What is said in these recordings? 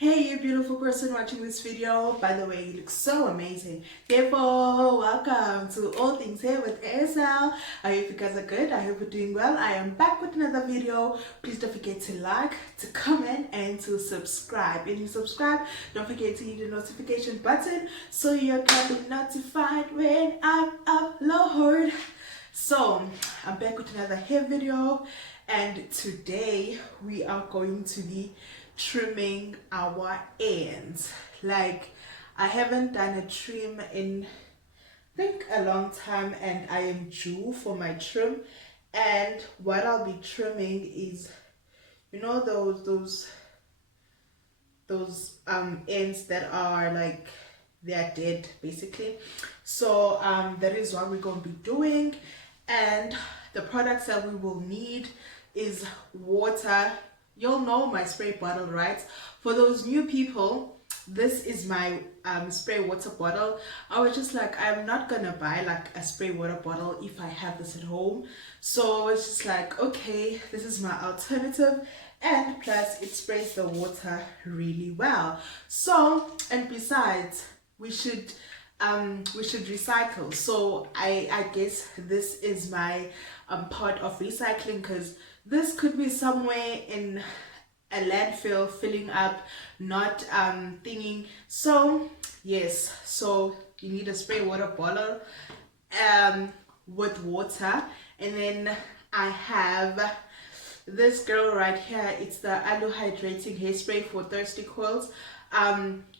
Hey, you beautiful person watching this video. By the way, you look so amazing. Therefore, welcome to All Things Here with ASL. I hope you guys are good. I hope you're doing well. I am back with another video. Please don't forget to like, to comment, and to subscribe. When you subscribe, don't forget to hit the notification button so you can be notified when I upload. So, I'm back with another hair video, and today we are going to be trimming our ends. Like, I haven't done a trim in I think a long time, and I am due for my trim. And what I'll be trimming is, you know, those ends that are like they're dead basically. So that is what we're going to be doing, and the products that we will need is water. You'll know my spray bottle, right? For those new people, this is my spray water bottle. I was just like, I'm not gonna buy like a spray water bottle if I have this at home. So it's just like, okay, this is my alternative, and plus it sprays the water really well. So, and besides, we should recycle. So I guess this is my part of recycling, because this could be somewhere in a landfill filling up, not thinking. So yes, so you need a spray water bottle with water. And then I have this girl right here. It's the aloe hydrating hairspray for thirsty coils.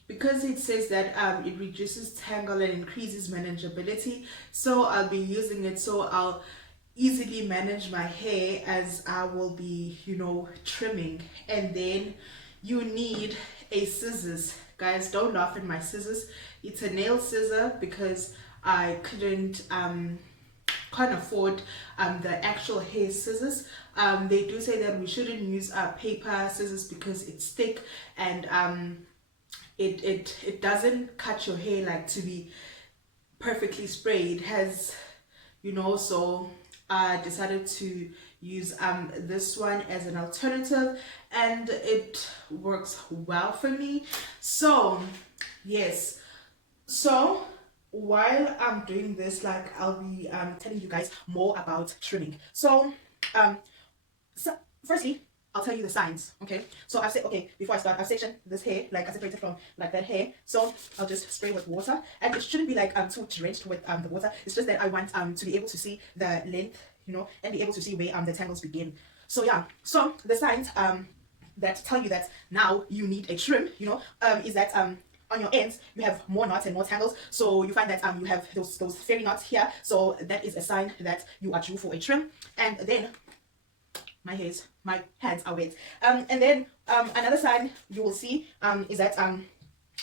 Because it says that it reduces tangle and increases manageability, so I'll be using it so I'll easily manage my hair as I will be, you know, trimming. And then you need a scissors. Guys, don't laugh at my scissors. It's a nail scissor because I can't afford the actual hair scissors. They do say that we shouldn't use paper scissors because it's thick, and it doesn't cut your hair like to be perfectly sprayed. It has, you know, so I decided to use this one as an alternative, and it works well for me. So yes, so while I'm doing this, like, I'll be telling you guys more about trimming. So firstly, I'll tell you the signs, okay? So I've said, okay, before I start, I've sectioned this hair, like I separated from like that hair. So I'll just spray with water, and it shouldn't be like too drenched with the water. It's just that I want to be able to see the length, you know, and be able to see where the tangles begin. So yeah, so the signs that tell you that now you need a trim, you know, is that on your ends you have more knots and more tangles. So you find that you have those fairy knots here. So that is a sign that you are due for a trim. And then my hands are wet. And then another sign you will see is that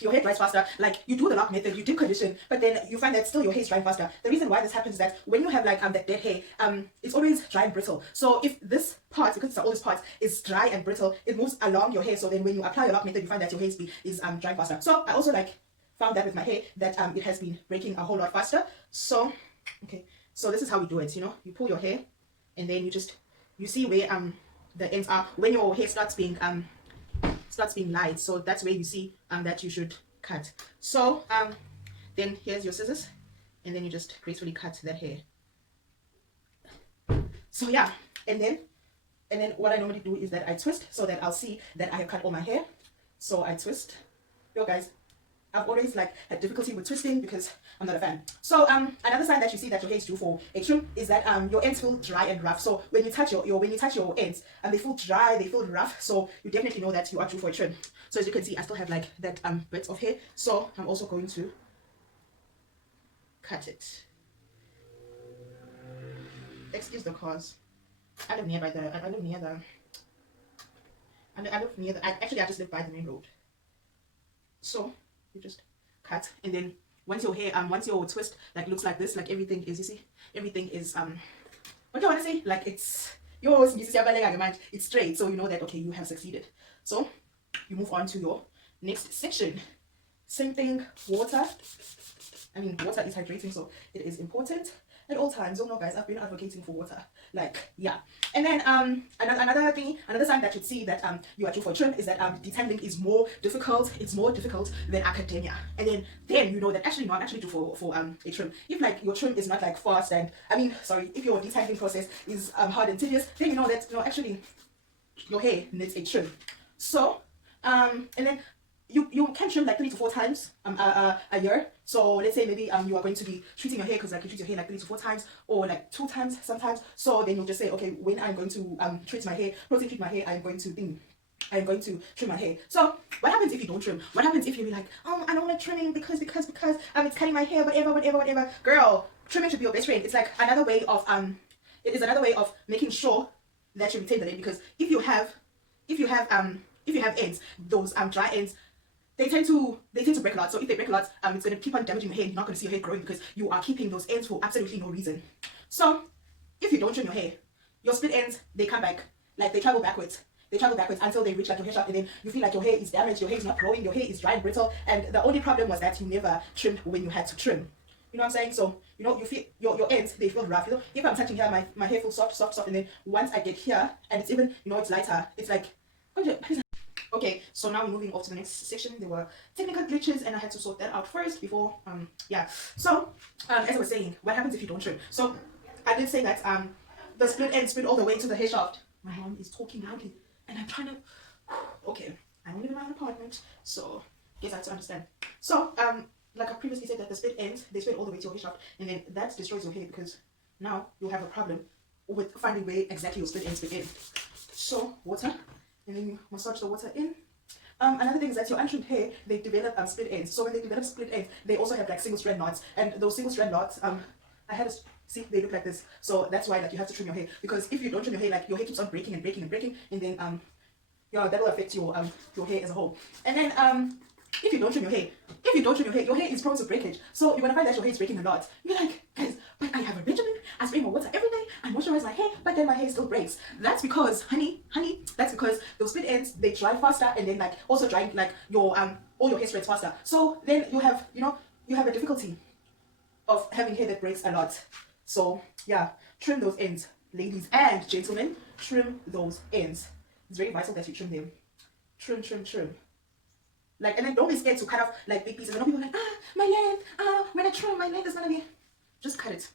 your hair dries faster. Like, you do the lock method, you deep condition, but then you find that still your hair is drying faster. The reason why this happens is that when you have like that dead hair, it's always dry and brittle. So if this part, because it's the oldest part, is dry and brittle, it moves along your hair. So then when you apply your lock method, you find that your hair is drying faster. So I also like found that with my hair, that it has been breaking a whole lot faster. So okay, so this is how we do it. You know, you pull your hair, and then you see where the ends are when your hair starts being light. So that's where you see that you should cut. So then here's your scissors, and then you just gracefully cut that hair. So yeah, and then what I normally do is that I twist so that I'll see that I have cut all my hair. So I twist. Yo guys, I've always like had difficulty with twisting because I'm not a fan. So another sign that you see that your hair is due for a trim is that your ends feel dry and rough. So when you touch your ends, they feel dry, they feel rough. So you definitely know that you are due for a trim. So as you can see, I still have like that bit of hair. So I'm also going to cut it. Excuse the cause. I live near the actually I just live by the main road. So you just cut, and then once your hair once your twist like looks like this, like everything is, you see, everything is what do you want to say, like it's straight, so you know that okay, you have succeeded. So you move on to your next section. Same thing, water. I mean, water is hydrating, so it is important. at all times. Oh no, guys, I've been advocating for water. Like, yeah. And then another sign that you'd see that you are due for trim is that detangling is more difficult. It's more difficult than academia. And then you know that actually no, I'm actually due for a trim. If like your trim is not like fast and if your detangling process is hard and tedious, then you know that actually your hair needs a trim. So and then you can trim like 3 to 4 times a year. So let's say maybe you are going to be treating your hair, because like you treat your hair like 3 to 4 times or like 2 times sometimes. So then you'll just say, okay, when I'm going to treat my hair, protein treat my hair, I'm going to trim my hair. So what happens if you don't trim? What happens if you're like, oh, I don't like trimming because it's cutting my hair, whatever. Girl, trimming should be your best friend. It's like another way of it is another way of making sure that you retain the length, because if you have ends, those dry ends, they tend to break a lot. So if they break a lot, it's going to keep on damaging your hair. You're not going to see your hair growing because you are keeping those ends for absolutely no reason. So if you don't trim your hair, your split ends, they come back, like they travel backwards. They travel backwards until they reach like your hair shaft, and then you feel like your hair is damaged, your hair is not growing, your hair is dry and brittle, and the only problem was that you never trimmed when you had to trim. You know what I'm saying? So, you feel your ends, they feel rough. If I'm touching here, my hair feels soft, and then once I get here, and it's even, it's lighter, it's like, okay, so now we're moving off to the next section. There were technical glitches, and I had to sort that out first before, yeah. So, as I was saying, what happens if you don't trim? So, I did say that, the split ends split all the way to the hair shaft. My mom is talking loudly, and I'm trying to, okay, I don't live in my own apartment, so, I guess I have to understand. So, like I previously said, that the split ends, they split all the way to your hair shaft, and then that destroys your hair, because now you'll have a problem with finding where exactly your split ends begin. So, water, and then you massage the water in. Another thing is that your untrimmed hair, they develop split ends. So when they develop split ends, they also have like single strand knots, and those single strand knots, see, they look like this. So that's why like you have to trim your hair, because if you don't trim your hair, like your hair keeps on breaking, and then yeah, that will affect your hair as a whole. And then if you don't trim your hair, your hair is prone to breakage. So you're gonna find that your hair is breaking a lot. You're like, guys, but I have a regimen. I spray more water every day. I moisturize my hair, but then my hair still breaks. That's because, honey, that's because those split ends, they dry faster, and then like also drying like your all your hair spreads faster. So then you have a difficulty of having hair that breaks a lot. So yeah, trim those ends, ladies and gentlemen. Trim those ends. It's very vital that you trim them. Trim. Like, and then don't be scared to cut off like big pieces. I know people are like, my length, when I trim, my length is gonna be, just cut it.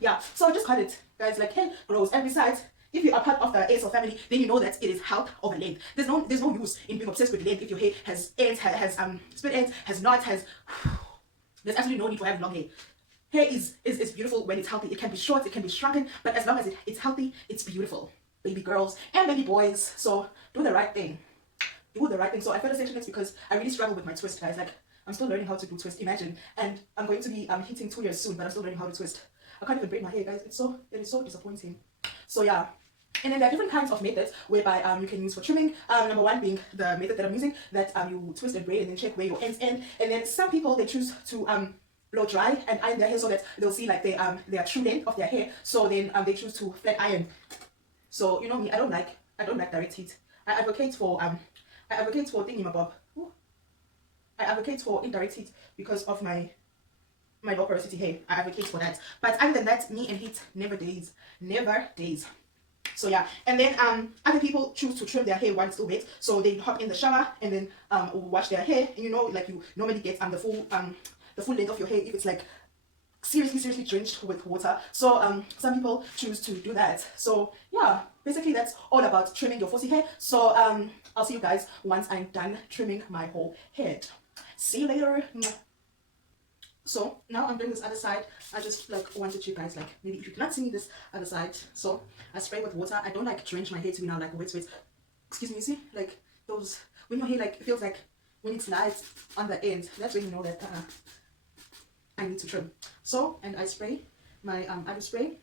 Yeah, so just cut it, guys. Like, hair grows, and besides, if you are part of the ASL family, then you know that it is health over length. There's no use in being obsessed with length if your hair has ends, has split ends, has knots, there's absolutely no need for having long hair. Hair is beautiful when it's healthy. It can be short, it can be shrunken, but as long as it's healthy, it's beautiful. Baby girls and baby boys, so do the right thing. So I felt a section next because I really struggle with my twist, guys. Like, I'm still learning how to do twist, imagine. And I'm going to be hitting 2 years soon, but I'm still learning how to twist. I can't even braid my hair, guys. It is so disappointing. So yeah. And then there are different kinds of methods whereby you can use for trimming. Number one being the method that I'm using, that you twist and braid and then check where your ends end. And then some people, they choose to blow dry and iron their hair so that they'll see like their true length of their hair. So then they choose to flat iron. So you know me, I don't like direct heat. I advocate for thingy-mabob. I advocate for indirect heat because of my low porosity hair. I advocate for that. But other than that, me and heat never days. So yeah, and then other people choose to trim their hair while it's still wet. So they hop in the shower and then wash their hair. And like you normally get the full length of your hair if it's like seriously drenched with water. So some people choose to do that. So yeah, basically that's all about trimming your fussy hair. So I'll see you guys once I'm done trimming my whole head. See you later. So now I'm doing this other side. I just like wanted you guys, like, maybe if you cannot see me this other side. So I spray with water. I don't like drench my hair to be now like wet. Excuse me, you see, like those, when your hair like feels like when it's light on the end, that's when you know that I need to trim. So, and I spray my aloe spray.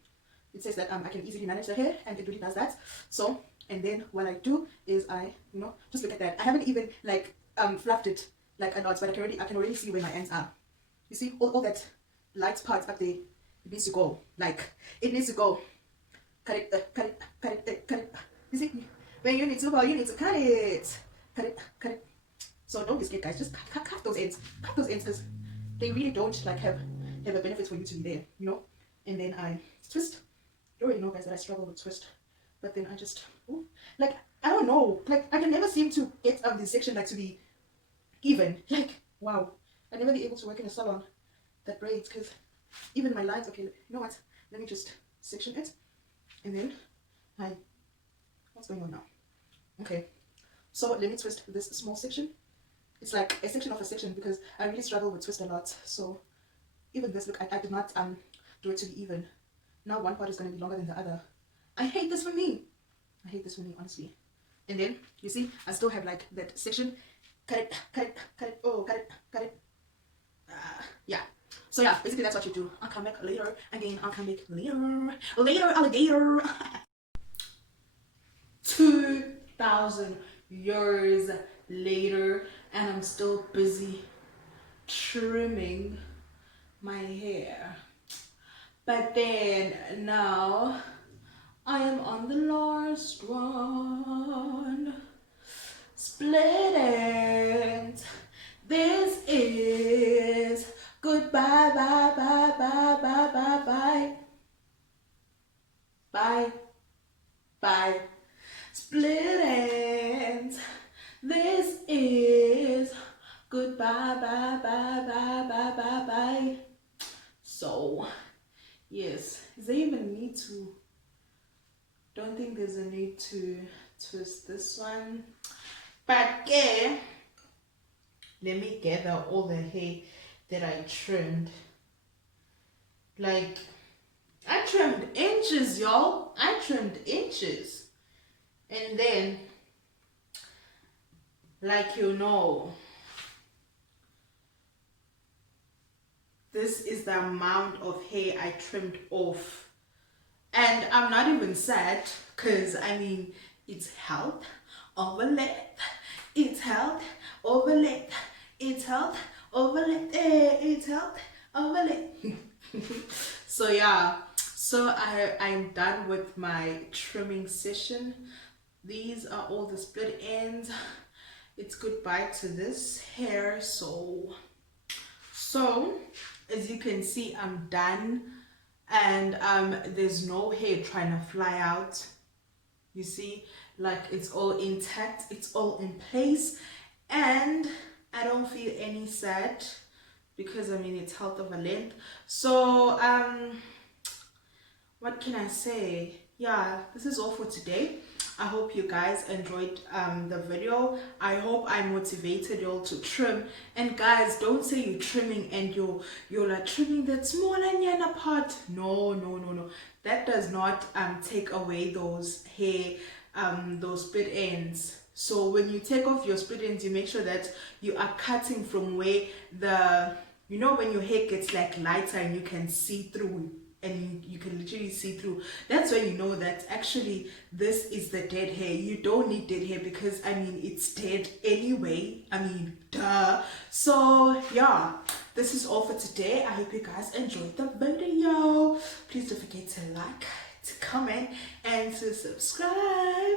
It says that I can easily manage the hair, and it really does that. So, and then what I do is I, just look at that. I haven't even like fluffed it like a lot, but I can already see where my ends are. You see all that light part up there, it needs to go. Like, it needs to go. Cut it. You see, when you need to cut it. Cut it. So don't be scared, guys. Just cut those ends. Cut those ends, because they really don't like have have a benefit for you to be there, you know. And then I twist. You already know, guys, that I struggle with twist, but then I just, ooh, like, I don't know, like, I can never seem to get this section like to be even. Like, wow, I never be able to work in a salon that braids, because even my lines. Okay, you know what? Let me just section it, and then what's going on now? Okay, so let me twist this small section. It's like a section of a section because I really struggle with twist a lot. So even this, look, I did not do it to be even. Now one part is going to be longer than the other. I hate this for me. I hate this for me, honestly. And then you see, I still have like that section. Cut it, cut it, cut it. Oh, cut it, cut it. Yeah. So yeah, basically that's what you do. I'll come back later. Again, I'll come back later. Later, alligator. 2,000 years later, and I'm still busy trimming my hair. But then now I am on the last one. Split ends. This is goodbye, bye, bye, bye, bye, bye, bye. Bye. Bye. Split ends. This is goodbye, bye, bye, bye, bye, bye, bye. So, yes, is there even a need to? Don't think there's a need to twist this one. But yeah, let me gather all the hair that I trimmed. Like, I trimmed inches, y'all. I trimmed inches. And then, like, you know, this is the amount of hair I trimmed off. And I'm not even sad, because I mean, it's health over length. It's health over length. It's health over length. It's health over length. So yeah, so I'm done with my trimming session. These are all the split ends. It's goodbye to this hair. So as you can see, I'm done, and there's no hair trying to fly out. You see, like, it's all intact, it's all in place, and I don't feel any sad because I mean it's health over length. So what can I say? Yeah, this is all for today. I hope you guys enjoyed the video. I hope I motivated y'all to trim. And guys, don't say you're trimming and you're like trimming that small and part. No. That does not take away those hair, those split ends. So when you take off your split ends, you make sure that you are cutting from where the, you know, when your hair gets like lighter and you can see through, and you can literally see through. That's when you know that actually this is the dead hair. You don't need dead hair because I mean it's dead anyway. I mean, duh. So yeah, this is all for today. I hope you guys enjoyed the video. Please don't forget to like, to comment, and to subscribe.